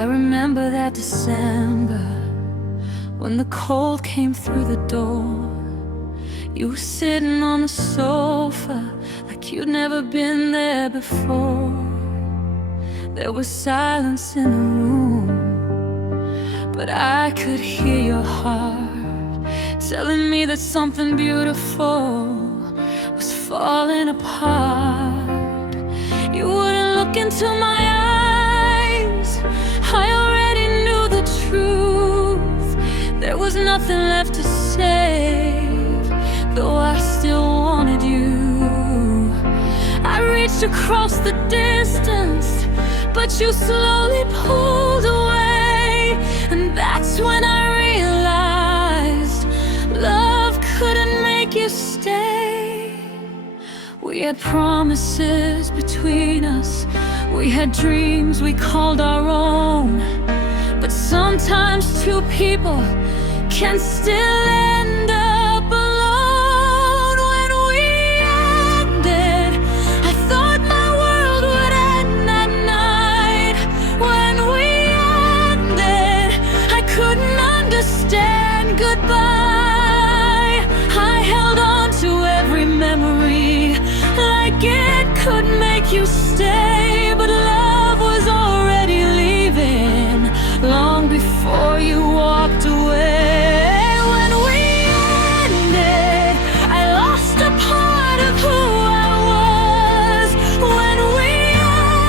I remember that December when the cold came through the door. You were sitting on the sofa like you'd never been there before. There was silence in the room, but I could hear your heart telling me that something beautiful was falling apart. You wouldn't look into my eyes, I already knew the truth. There was nothing left to save, though I still wanted you. I reached across the distance, but you slowly pulled away. And that's when I realized love couldn't make you stay. We had promises between us, we had dreams we called our own. But sometimes two people can still end up alone. When we ended, I thought my world would end that night. When we ended, I couldn't understand goodbye. I held on to every memory like it could make you stay. But love was already leaving long before you walked away. When we ended, I lost a part of who I was. When we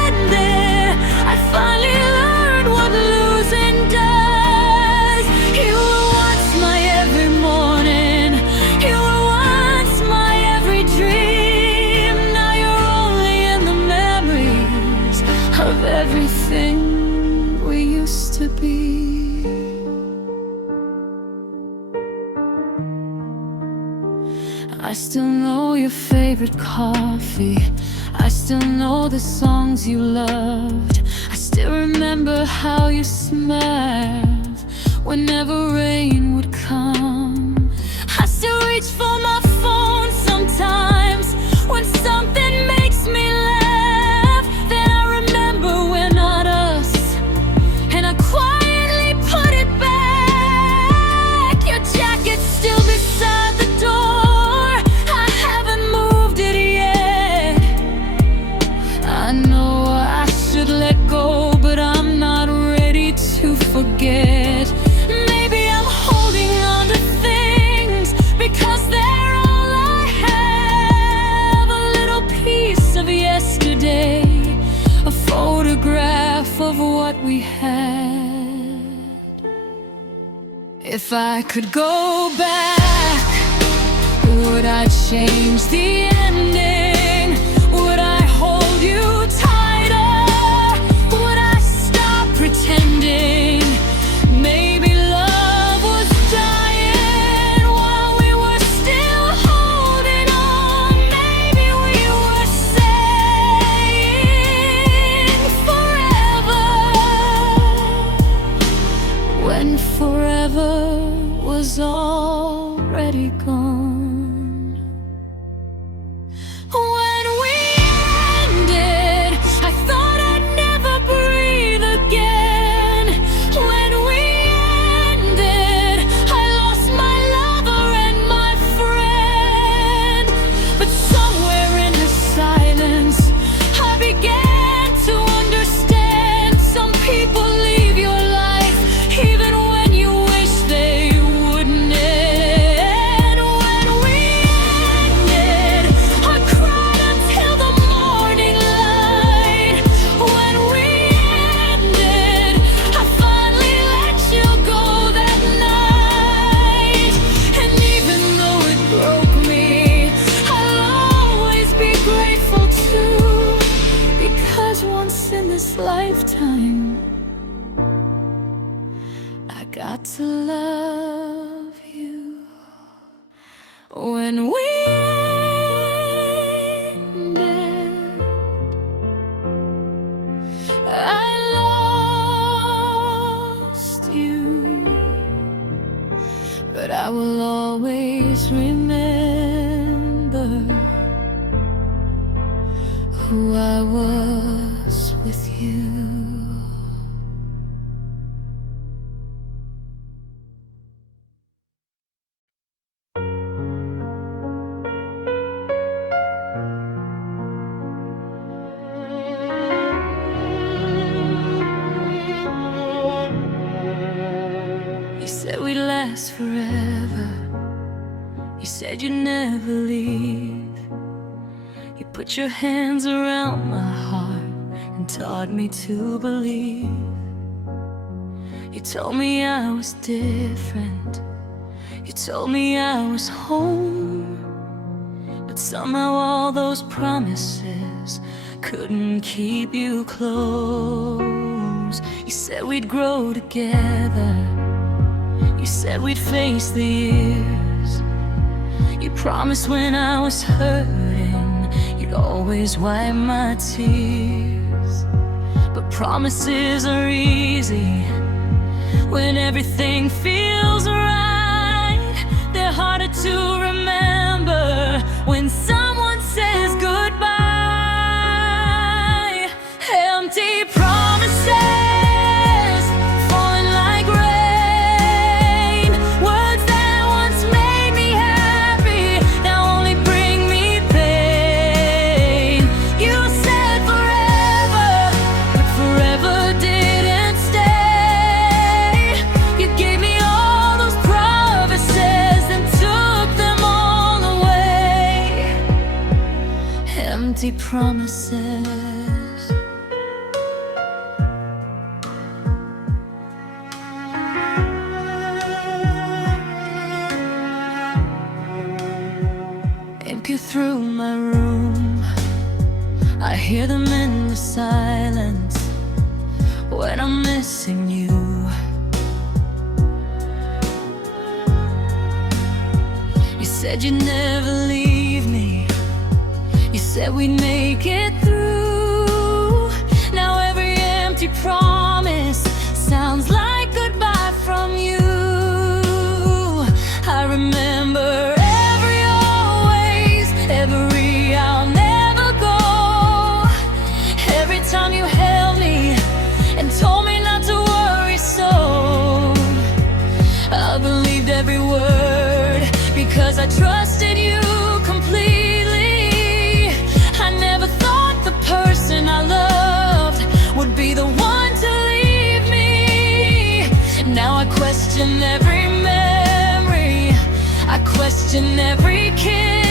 ended, I finally learned what losing does. You were once my every morning, you were once my every dream. Now you're only in the memories of everything we used to be. I still know your favorite coffee, I still know the songs you loved. I still remember how you smiled whenever rain would come. I still reach for my phone sometimes when something makes me laugh. Then I remember we're not us, and I quietly put it back. Your jacket's still beside the door, I haven't moved it yet. I know I should let go, but I'm not ready to forget. Maybe I'm holding on to things because they're all I have. A little piece of yesterday, a photograph of what we had. If I could go back, would I change the ending? Would I hold you tighter? Would I stop pretending? Maybe love was dying while we were still holding on. Maybe we were saying forever, when forever was already gone. When we ended, I thought I'd never breathe again. When we ended, I lost my lover and my friend. But somewhere in the silence, I began to understand. Some people leave your life even when you wish they wouldn't end. When we ended, I cried until the morning light. When we ended, I finally let you go that night. And even though it broke me, I'll always be grateful too, because once in this lifetime I got to love you. When we ended, I lost you, but I will always remember who I was with you. You said we'd last forever. You said you'd never leave. You put your hands around my heart and taught me to believe. You told me I was different. You told me I was home. But somehow all those promises couldn't keep you close. You said we'd grow together. You said we'd face the years. You promised when I was hurting you'd always wipe my tears. But promises are easy when everything feels right. They're harder to remember when someone says goodbye. Empty promises falling like rain. Words that once made me happy now only bring me pain. You said forever, but forever didn't stay. You gave me all those promises and took them all away. Empty promises. You through my room, I hear them in the silence when I'm missing you. You said you'd never leave me. You said we'd make it through. Now every empty promise sounds like goodbye from you. I remember every I'll never go. Every time you held me and told me not to worry, so I believed every word because I trusted you completely. I never thought the person I loved would be the one to leave me. Now I question every memory, I question every kiss.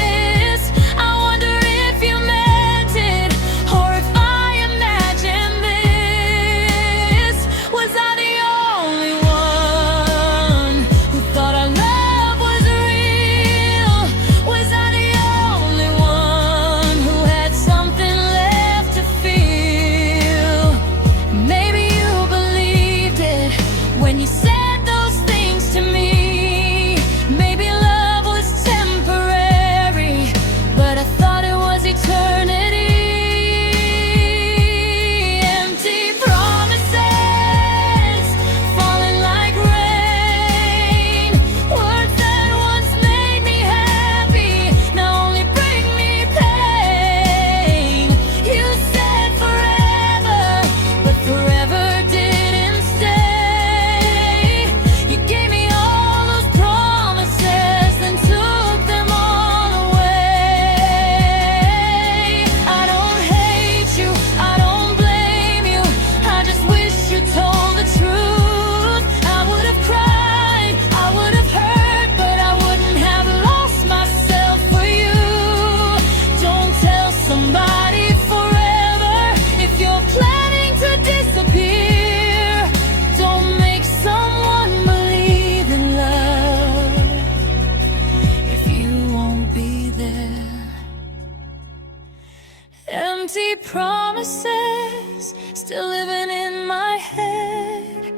Empty promises still living in my head.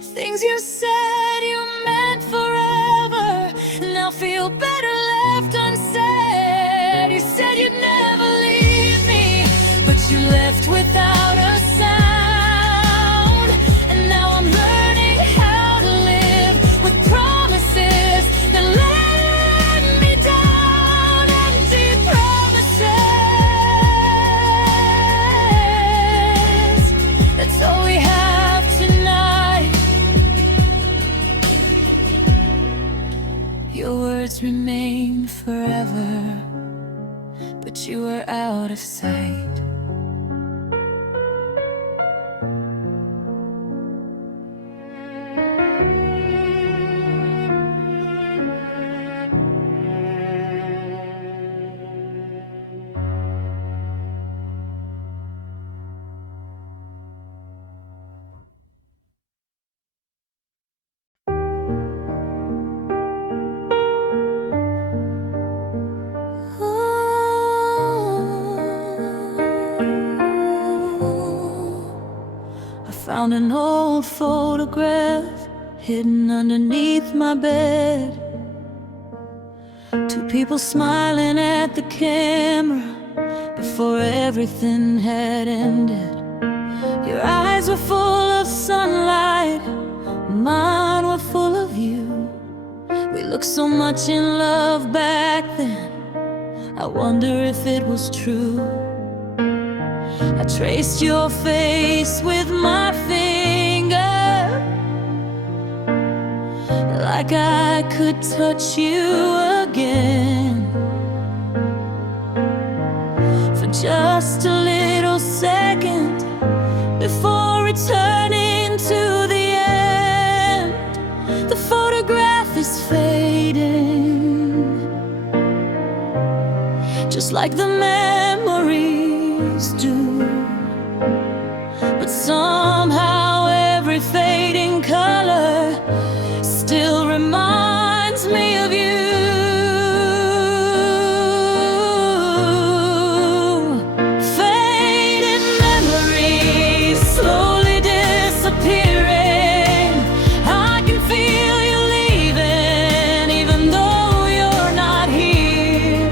Things you said you meant forever now feel better left unsaid. You said you'd never leave me, but you left without a sound. And now I'm learning how to live with promises that let me down. Empty promises, that's all we have tonight. Your words remain forever, but you were out of sight. found an old photograph hidden underneath my bed. Two people smiling at the camera before everything had ended. Your eyes were full of sunlight, mine were full of you. We looked so much in love back then, I wonder if it was true. I traced your face with my finger, like I could touch you again. For just a little second before returning to the end, the photograph is fading, just like the memories do. But somehow every fading color still reminds me of you. Faded memories slowly disappearing. I can feel you leaving, even though you're not here.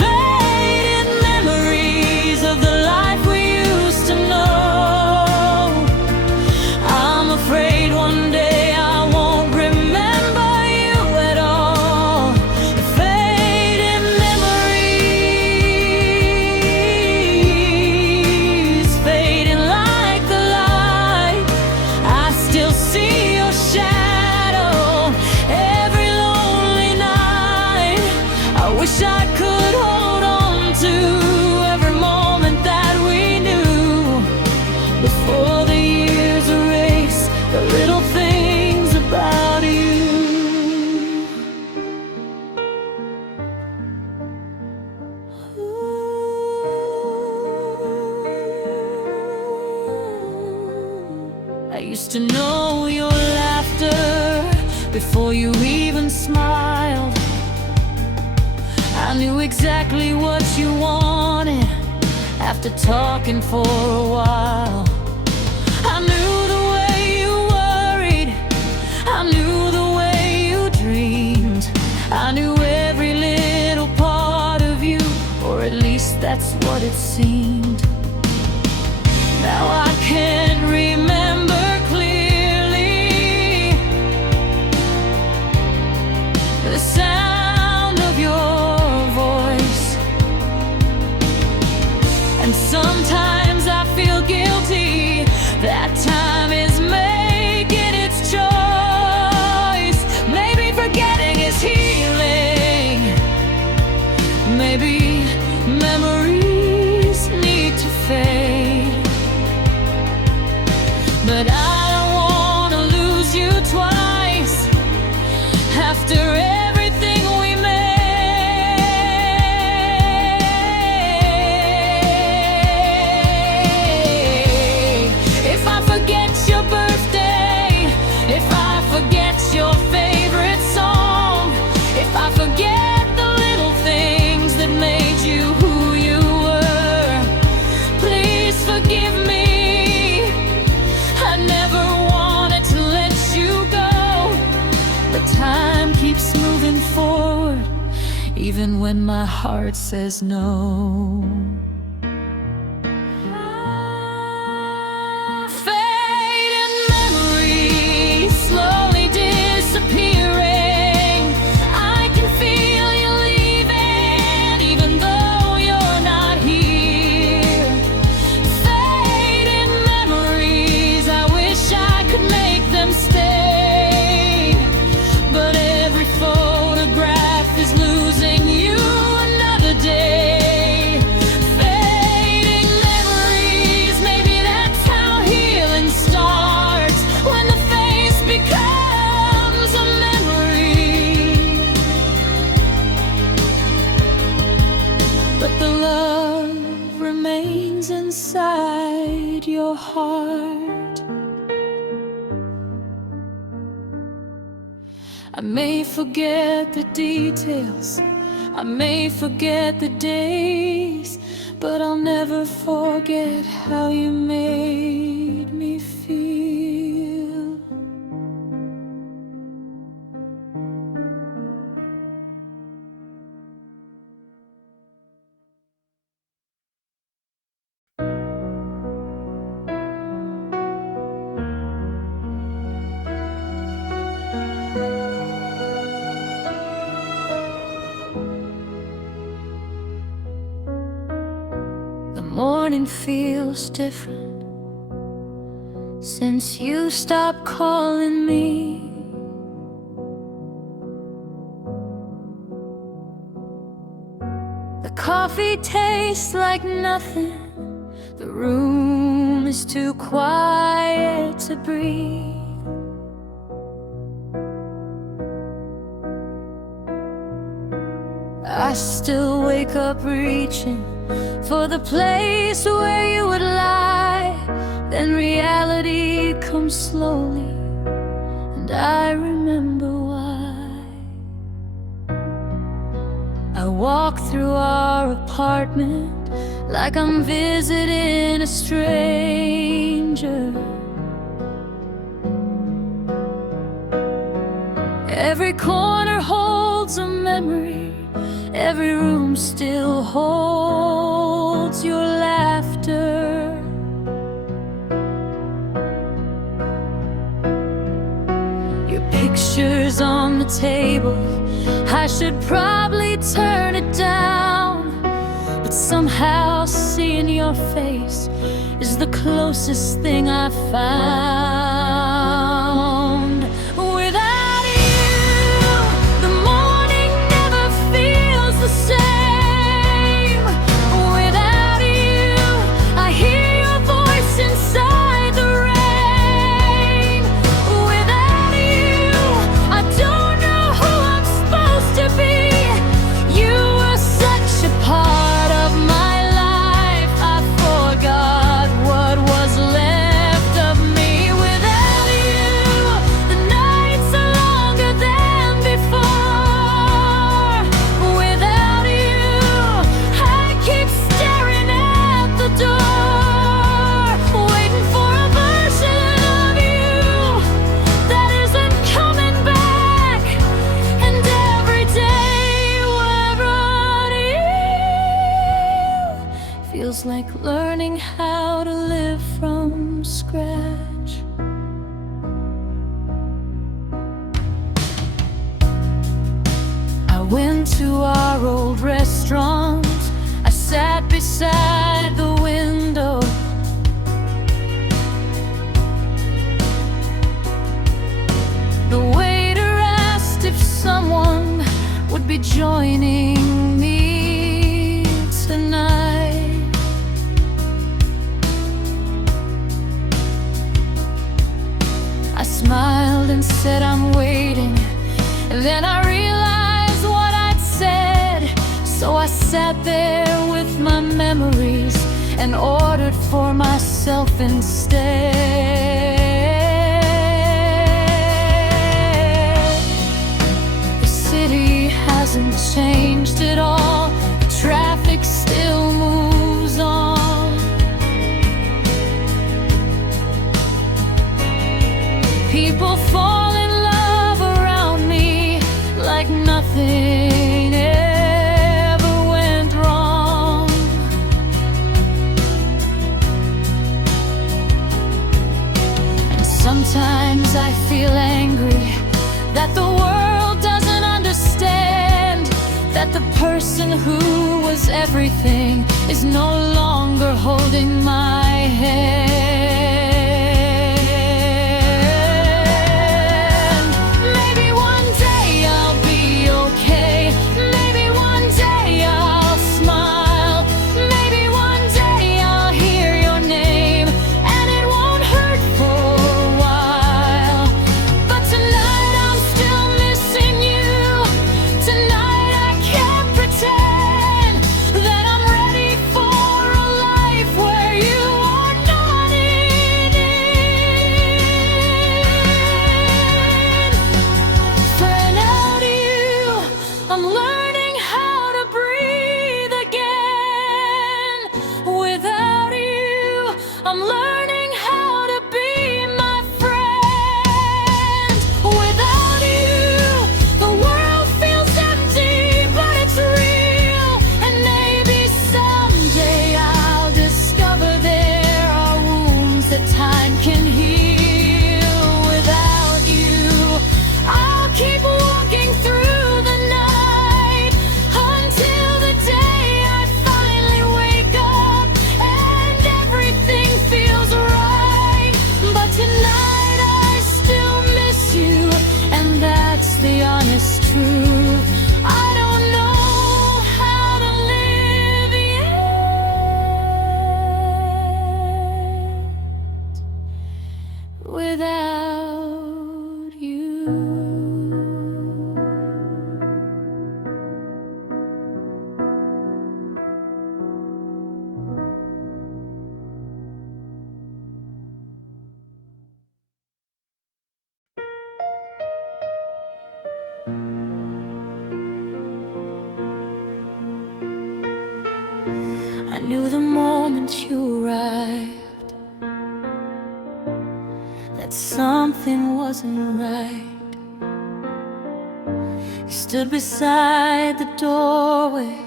Faded memories of the life we used to know. I'm afraid one day I won't remember you at all. Faded memories, fading like the light. I still see your shadow every lonely night. I wish I could hold on to every moment that we knew, before the years erase the little things about you. I used to know your laughter before you even smiled. I knew exactly what you wanted after talking for a while. I knew the way you worried, I knew the way you dreamed. I knew every little part of you, or at least that's what it seemed. Now I can remember clearly the sound of your voice. And sometimes I feel guilty that time is making its choice. Maybe forgetting is healing, maybe memories need to fade. But I don't wanna lose you twice after everything we made. If I forget your birthday, if I forget your favorite song, if I forget the little things that made you who you were, please forgive me. I never wanted to let you go, but time keeps moving forward, even when my heart says no. Fading memories slowly disappearing. I can feel you leaving, even though you're not here. Fading memories, I wish I could make them stay, but every photograph is losing you another day. Fading memories, maybe that's how healing starts, when the face becomes a memory. But the love remains inside your heart. I may forget the details, I may forget the days, but I'll never forget how you made me feel. mind feels different since you stopped calling me. The coffee tastes like nothing. The room is too quiet to breathe. I still wake up reaching for the place where you would lie. Then reality comes slowly, and I remember why. I walk through our apartment like I'm visiting a stranger. Every corner holds a memory. Every room still holds your laughter. Your picture's on the table. I should probably turn it down, but somehow seeing your face is the closest thing I've found. Without you, the morning never feels the same. Without you, I hear your voice inside the rain. Without you, I don't know who I'm supposed to be. You were such a part of my life, I forgot what was left of me. Without you, the nights are longer than before. Without you, I keep staring at the door, waiting for a version of you that isn't coming back. And every day without you feels like learning how to live from scratch. I went to our old restaurant. I sat beside the window. The waiter asked if someone would be joining me tonight. I smiled and said I'm waiting, and then I realized what I'd said. So I sat there with my memories and ordered for myself instead. The city hasn't changed at all. The traffic still moves on. People fall in love around me like nothing ever went wrong. And sometimes I feel angry that the world doesn't understand that the person who was everything is no longer holding my hand. Maybe one day I'll be okay. Maybe one day I'll smile. Maybe one day I'll hear your name and it won't hurt for a while. But tonight I'm still missing you. Tonight I can't pretend that I'm ready for a life where you are not I knew the moment you arrived that something wasn't right. You stood beside the doorway,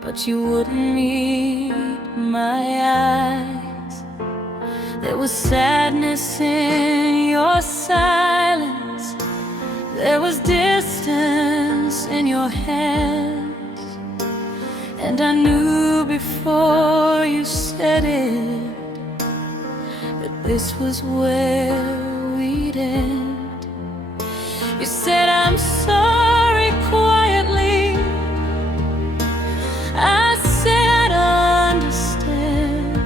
but you wouldn't meet my eyes. There was sadness in your silence. There was distance in your hands. And I knew before you said it that this was where we'd end. You said, I'm sorry, quietly. I said I'd understand,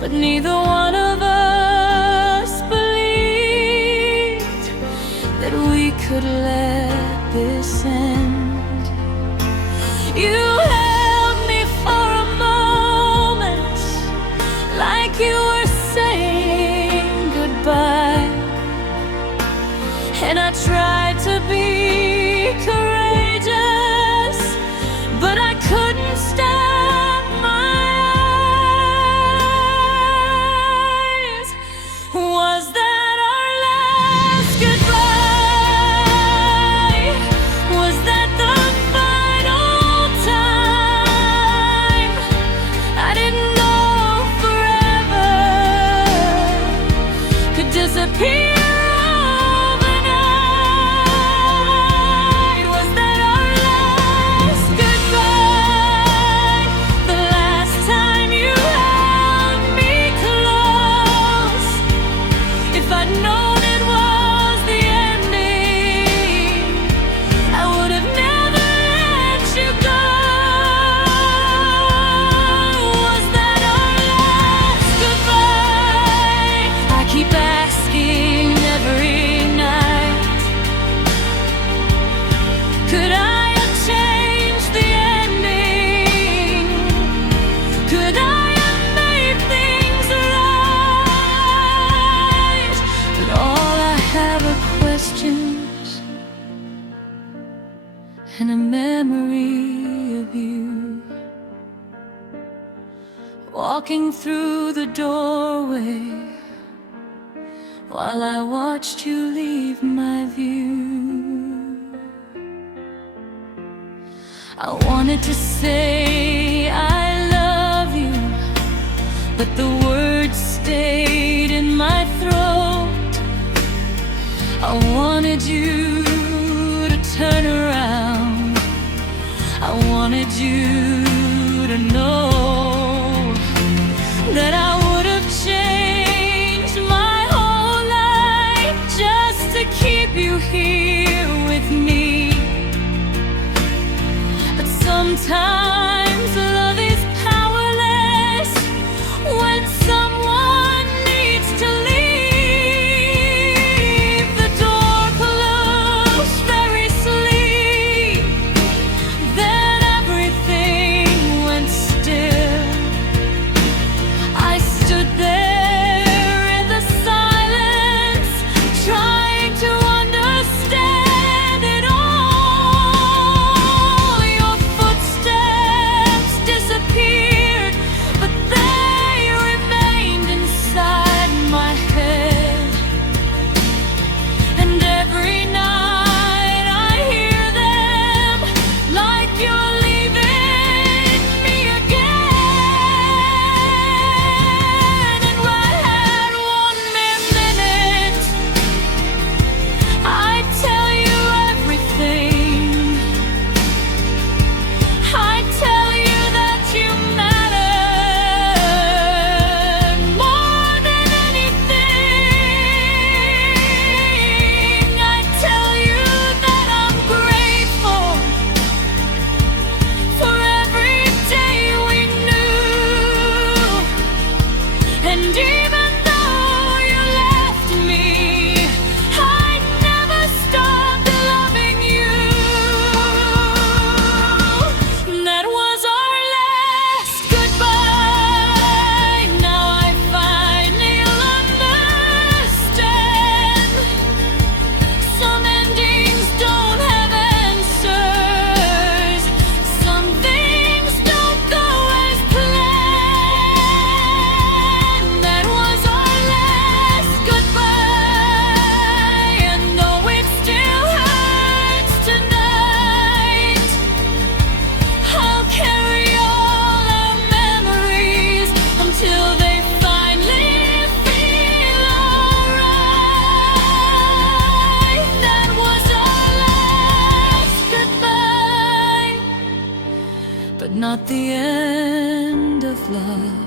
but neither one of us believed that we could let this end. You held me for a moment, like you were saying goodbye, and I tried to be courageous, but I couldn't stop my eyes. Was that our last goodbye? Was that the final time? I didn't know forever could disappear. And a memory of you walking through the doorway while I watched you leave my view. I wanted to say I love you, but the words stayed in my throat. I wanted you to turn around. I wanted you to know that I would have changed my whole life just to keep you here with me. But sometimes love is powerless when someone needs to leave. The door closed very sleep, then everything went still. I stood there in the silence, trying to understand it all. Your footsteps not the end of love,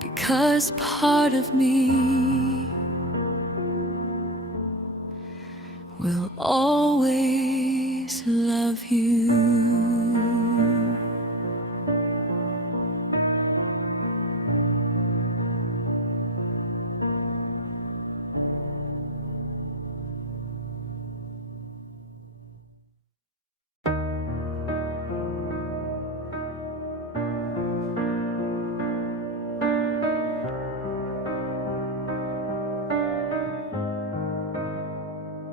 because part of me will always love you.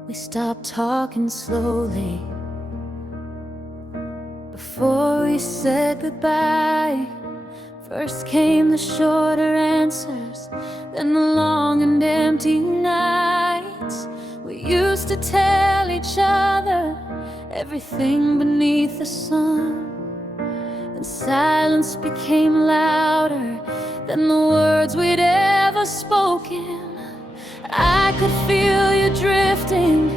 We stopped talking slowly before we said goodbye. First came the shorter answers, then the long and empty nights. We used to tell each other everything beneath the sun, and silence became louder than the words we'd ever spoken. I could feel you drifting,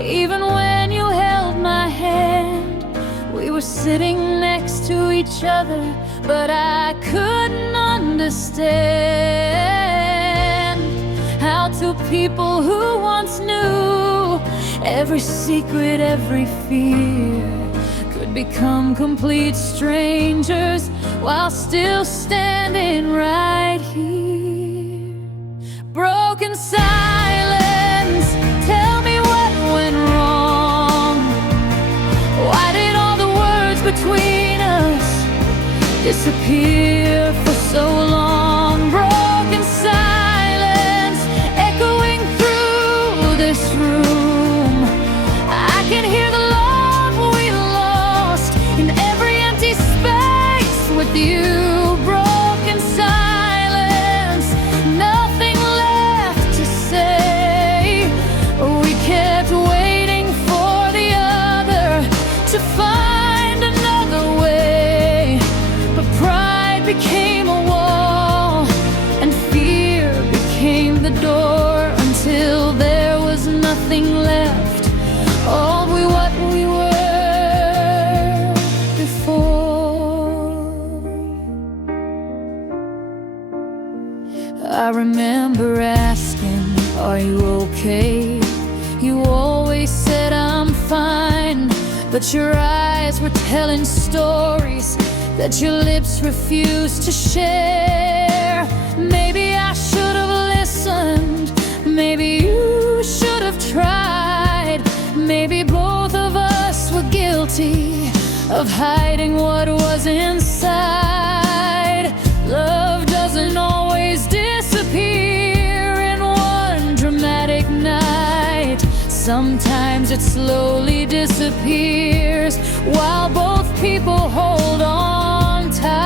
even when you held my hand. We were sitting next to each other, but I couldn't understand how two people who once knew every secret, every fear, could become complete strangers while still standing right here. Broken silence, tell me what went wrong. Why did all the words between us disappear for so long? Broken silence, echoing through this room. I can hear the love we lost in every empty space with you. Broken silence, nothing left to say. We kept waiting for the other to find another way, but pride became a wall and fear became the door, until there was nothing left, all what we were before. I remember asking, are you okay? You always said I'm fine, but your eyes were telling stories that your lips refused to share. Maybe I should have listened, maybe you should have tried. Maybe both of us were guilty of hiding what was inside. Love doesn't always disappear in one dramatic night. Sometimes it slowly disappears while both people hold on tight.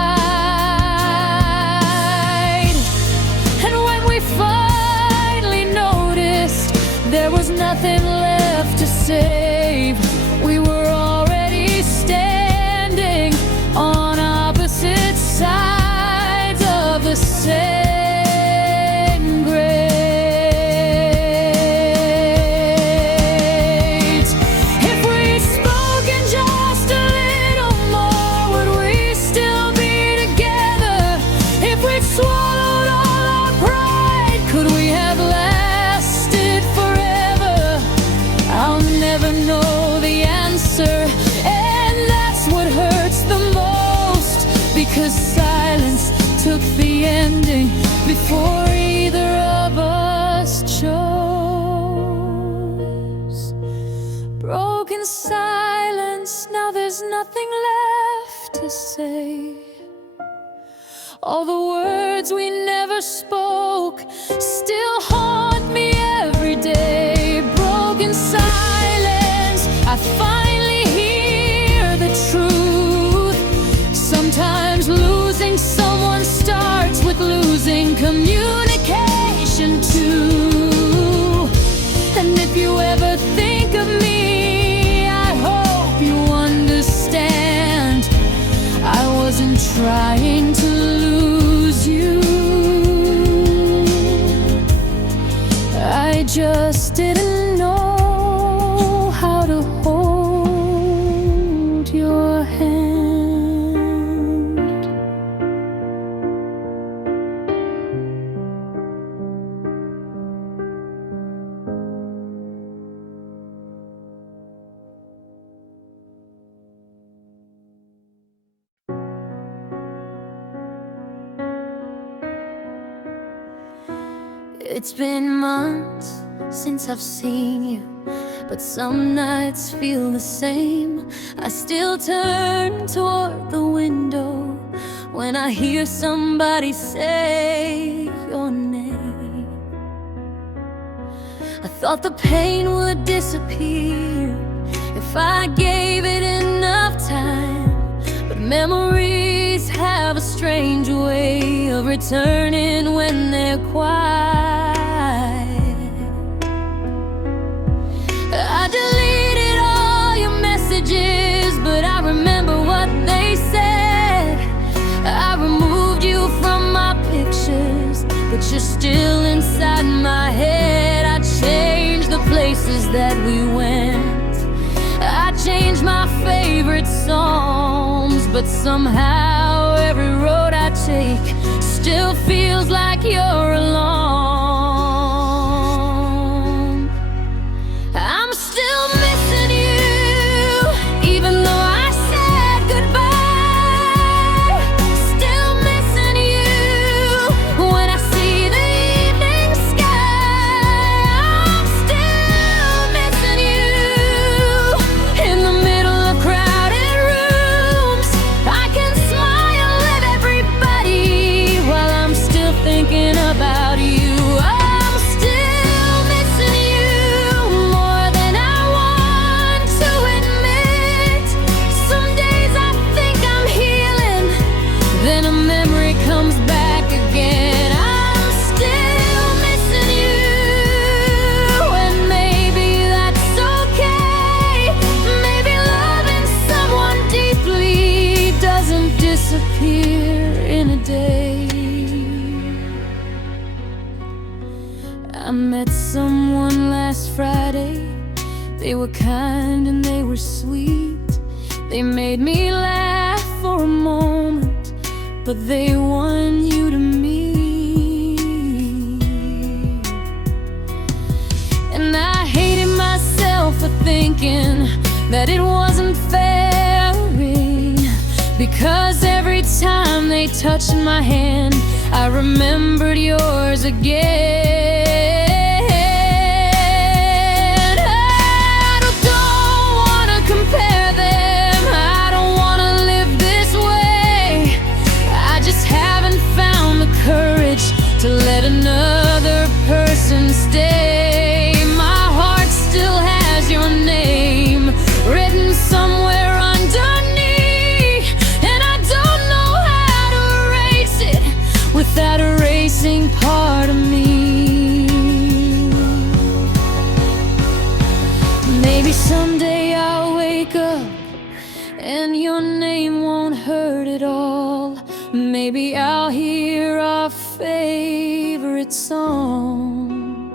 And when we finally noticed there was nothing left to save, we were already standing on opposite sides of the same grave. If we'd spoken just a little more, would we still be together? If we'd swallowed all our pride, could we have lasted forever? I'll never know the answer, and that's what hurts the most, because silence took the ending before either of us chose. Broken silence, now there's nothing left to say. All the words we never spoke still haunt me every day. Broken silence, I finally hear the truth. Sometimes losing someone starts with losing communication too. And if you ever think of me, I hope you understand I wasn't trying to lose you. I just didn't know how to hold your hand. It's been months since I've seen you, but some nights feel the same. I still turn toward the window when I hear somebody say your name. I thought the pain would disappear if I gave it enough time, but memories have a strange way of returning when they're quiet. I deleted all your messages, but I remember what they said. I removed you from my pictures, but you're still inside my head. I changed the places that we went, I changed my favorite songs, but somehow every road I take still feels like you're alone. I'm still missing you, even though I said goodbye. Still missing you when I see the evening sky. I'm still missing you in the middle of crowded rooms. I can smile at everybody while I'm still thinking about you. I'm still missing you more than I want to admit. Some days I think I'm healing, then a memory comes back again. I'm still missing you, and maybe that's okay. Maybe loving someone deeply doesn't disappear in a day. I met someone last Friday. They were kind and they were sweet. They made me laugh for a moment, but they won you to me. And I hated myself for thinking that it wasn't fairing, because every time they touched my hand, I remembered yours again. I don't wanna compare them, I don't wanna live this way. I just haven't found the courage to let another person stay. My heart still has your name written somewhere underneath, and I don't know how to erase it without erasing part of me. Maybe someday I'll wake up and your name won't hurt at all. Maybe I'll hear our favorite song,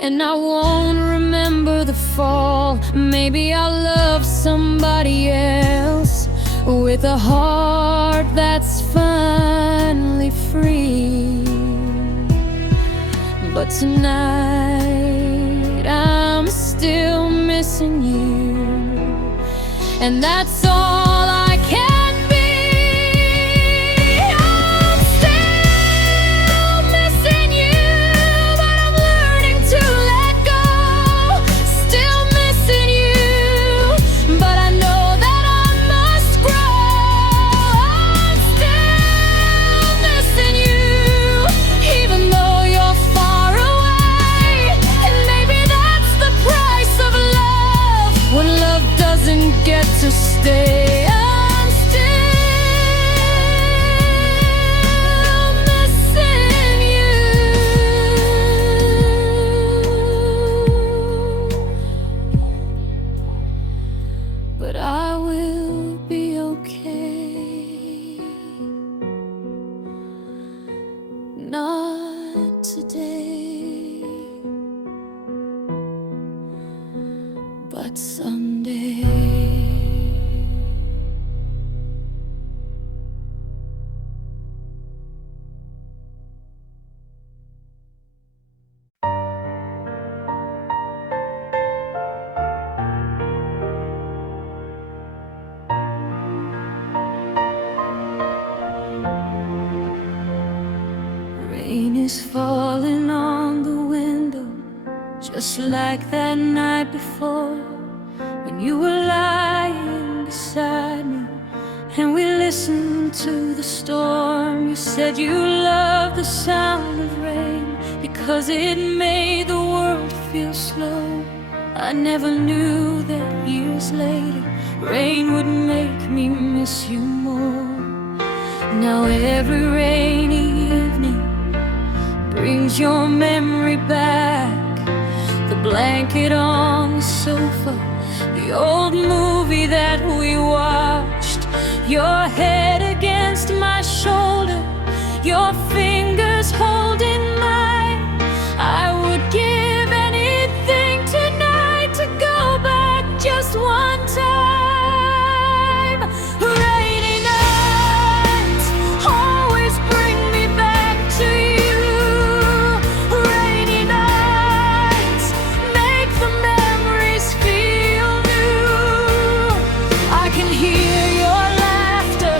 and I won't remember the fall. Maybe I'll love somebody else with a heart that's finally free. But tonight I'm still missing you, and that's all I can be. I'm still missing you, but I'm learning to let go. Still missing you, but I know that I must grow. I'm still missing you, even though you're far away. And maybe that's the price of love, when love doesn't get to stay. I'm still missing you, but I will be okay. Not today, but someday. Rain is falling just like that night before, when you were lying beside me and we listened to the storm. You said you loved the sound of rain because it made the world feel slow. I never knew that years later rain would make me miss you more. Now every rainy evening brings your memory back. The blanket on the sofa, the old movie that we watched, your head against my shoulder, your fingers holding mine. I would give anything tonight to go back just one time. Rainy nights always bring me back to you. Rainy nights make the memories feel new. I can hear your laughter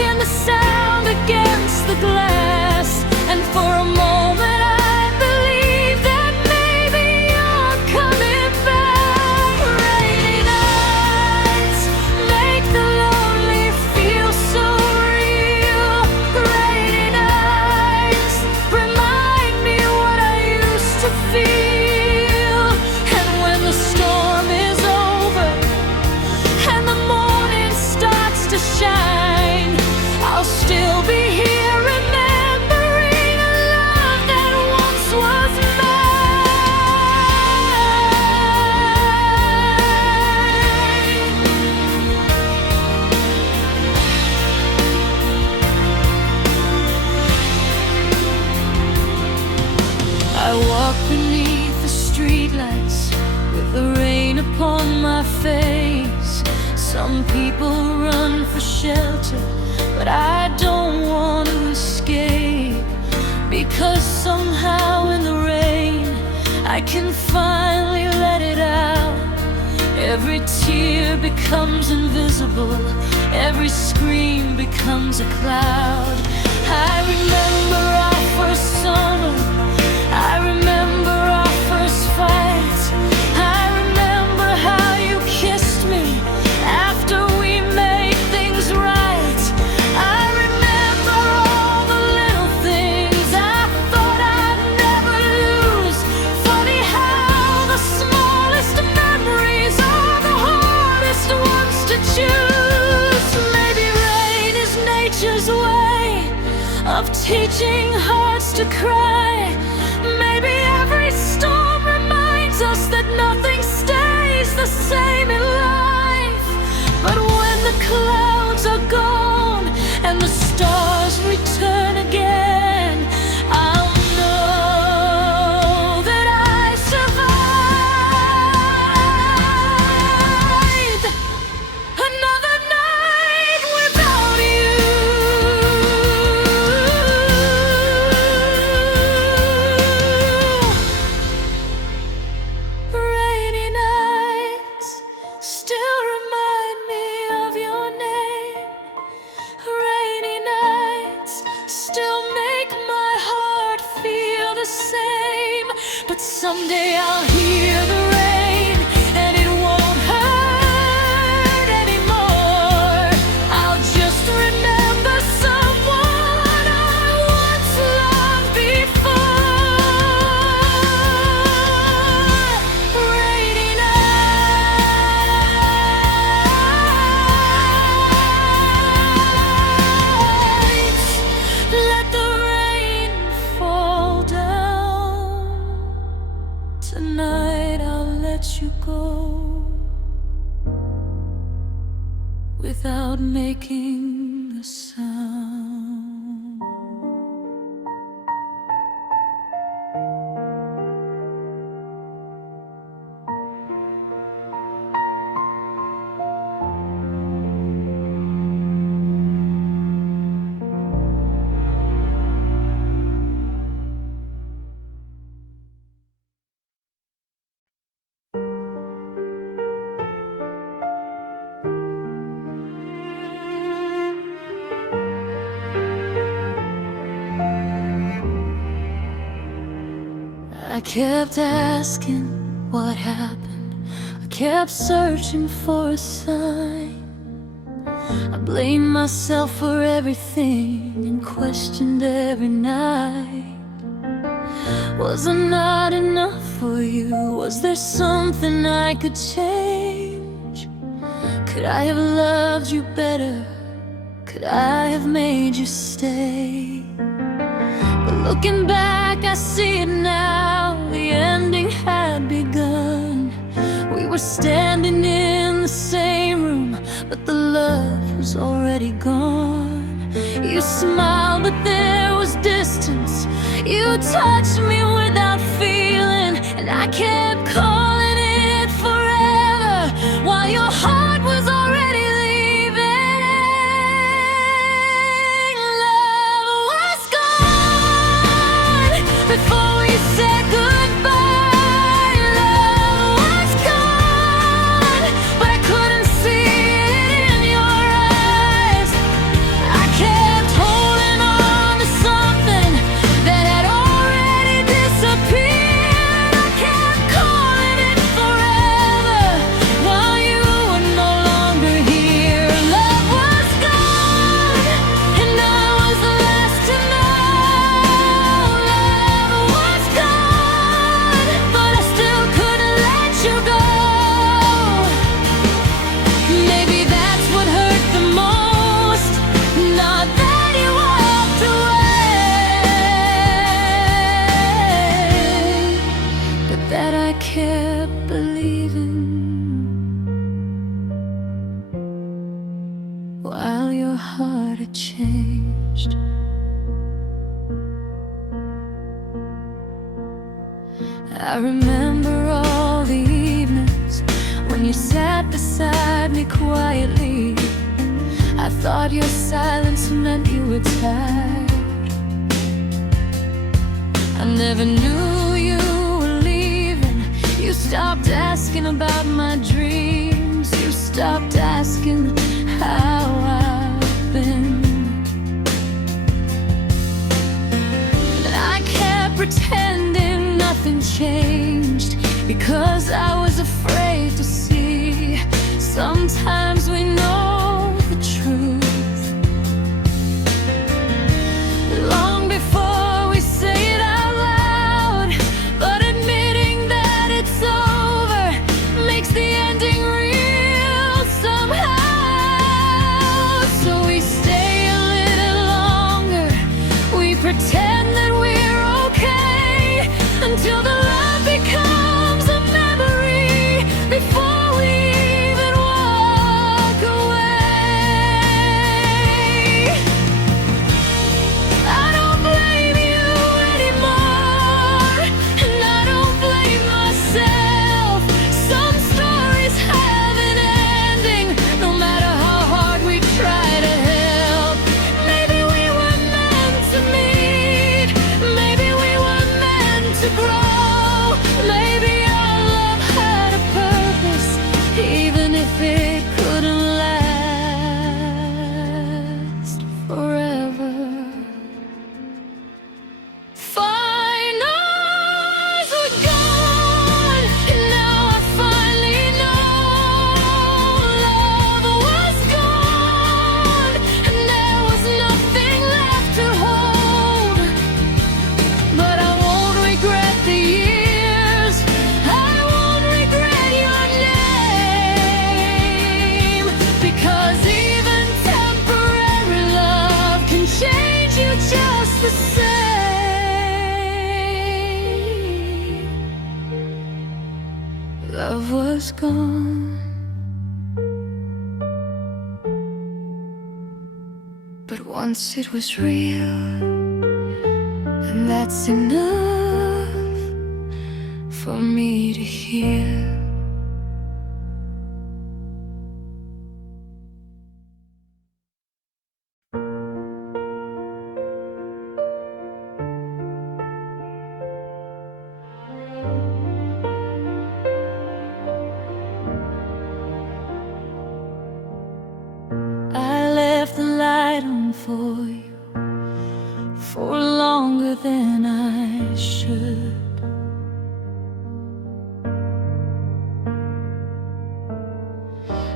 in the sound against the glass, and for a moment I believe that maybe you're coming back. Rainy nights make the lonely feel so real. Rainy nights remind me what I used to feel. And when the storm is over and the morning starts to shine, I'll still be here remembering a love that once was mine. I walk beneath the streetlights with the rain upon my face. Some people run for shelter, but I don't want to escape, because somehow in the rain I can finally let it out. Every tear becomes invisible, every scream becomes a cloud. I remember our first summer, I remember our first fight. I remember how you kissed me after we made things right. I remember all the little things I thought I'd never lose. Funny how the smallest memories are the hardest ones to choose. Maybe rain is nature's way of teaching hearts to cry. Maybe every storm reminds us that nothing stays the same in life. But when the clouds are gone and the stars return again, I'll know that I survived another night without you. Rainy nights still remind me of your name. Rainy nights still make my heart feel the same. But someday I'll hear the rain and it won't hurt anymore. I'll just remember someone I once loved before. Rainy nights, let the rain fall down. Tonight I'll let you go without making a sound. kept asking what happened. I kept searching for a sign. I blamed myself for everything and questioned every night. Was I not enough for you? Was there something I could change? Could I have loved you better? Could I have made you stay? But looking back, I see it now. The ending had begun. We were standing in the same room, but the love was already gone. You smiled, but there was distance. You touched me without feeling, and I kept calling it forever while your heart was already leaving. Love was gone before we said goodbye. Love was gone, but I couldn't see it in your eyes. I kept holding on to something that had already disappeared. I kept calling it forever while you were no longer here. Love was gone, and I was the last to know. Love was gone, but I still couldn't let you go. Maybe that's what hurt the most. Not that you walked away, but that I kept believing while your heart had changed. I remember all the evenings when you sat beside me quietly. I thought your silence meant you were tired. I never knew you were leaving. You stopped asking about my dreams. You stopped asking how I've been. And I kept pretending nothing changed because I was afraid to see. Sometimes we know the truth long before we say it out loud. But admitting that it's over makes the ending real somehow. So we stay a little longer. We pretend that we're okay until the love becomes a memory before we even walk away. I don't blame you anymore, and I don't blame myself. Some stories have an ending, no matter how hard we try to help. Maybe we were meant to meet. Maybe we were meant to grow. Maybe our love had a purpose, even if it couldn't last forever. Finals were gone, and now I finally know. Love was gone, and there was nothing left to hold. But I won't regret the years. I won't regret your name, because even temporary love can change you just the same. Love was gone, but once it was real, and that's enough for me to hear. I left the light on for you for longer than I should.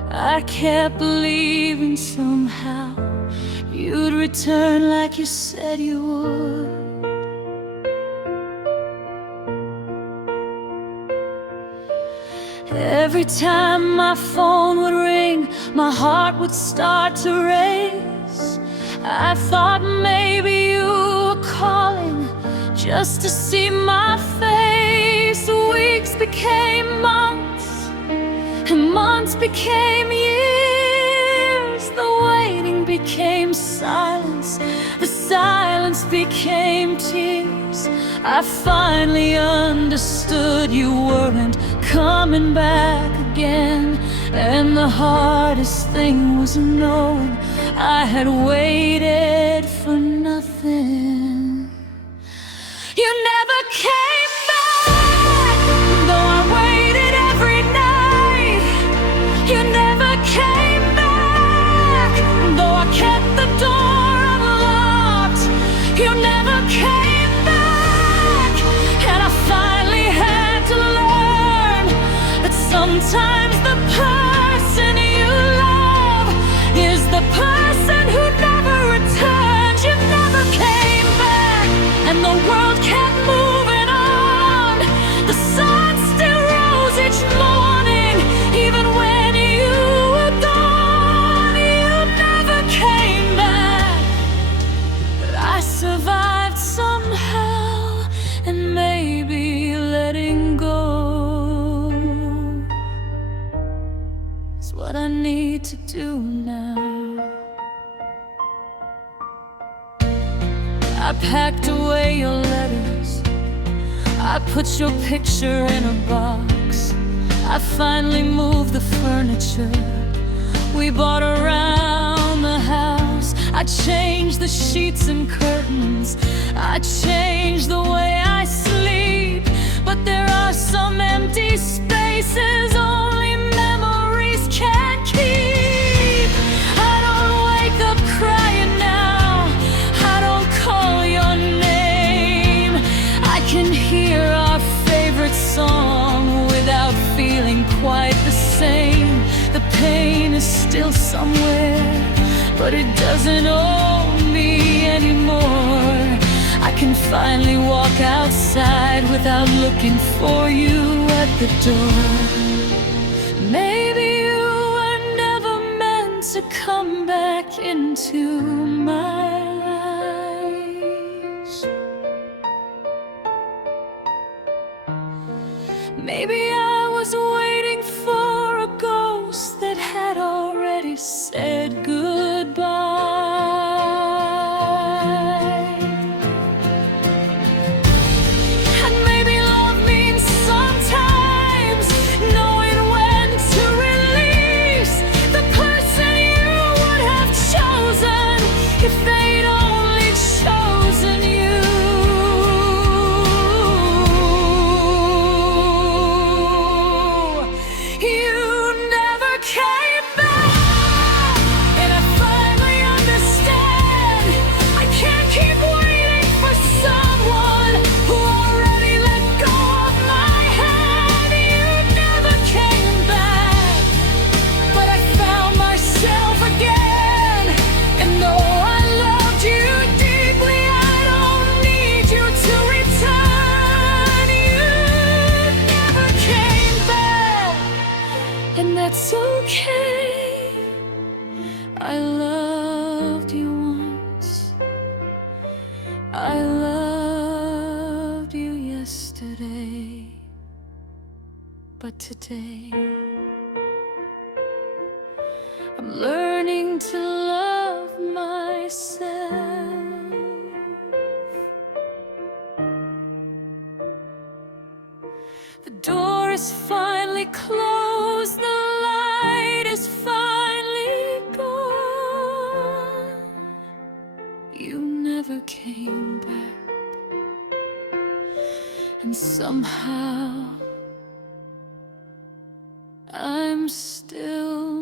I kept believing somehow you'd return like you said you would. Every time my phone would ring, my heart would start to race. I thought maybe you were calling just to see my face. Weeks became months, and months became years. The waiting became silence, the silence became tears. I finally understood you weren't coming back again, and the hardest thing was knowing I had waited for nothing. You never came back, though I waited every night. You never came back, though I kept the door unlocked. You never came back, and I finally had to learn that sometimes the person you love is the person who never returns. You never came back, and the world kept moving on. The sun still rose each morning, even when you were gone. You never came back, but I survived somehow, and maybe letting go is what I need to do now. I packed away your letters, I put your picture in a box. I finally moved the furniture we bought around the house. I changed the sheets and curtains, I changed the way I sleep. But there are some empty spaces only memories can keep. I don't wake up crying now, I don't call your name. I can hear our favorite song without feeling quite the same. The pain is still somewhere, but it doesn't own me anymore. I can finally walk outside without looking for you at the door. Maybe you were never meant to come back into my life. Maybe I was waiting for a ghost that had already said goodbye. And maybe love means sometimes knowing when to release the person you would have chosen if they'd only chosen you. You never came back, and I finally understand. I can't keep waiting for someone who already let go of my hand. You never came back, but I found myself again. And though I loved you deeply, I don't need you to return. You never came back, and that's okay. I loved you once, I loved you yesterday, but today I'm learning to love myself. The door is finally closed, the light is finally gone. You never came back, and somehow I'm still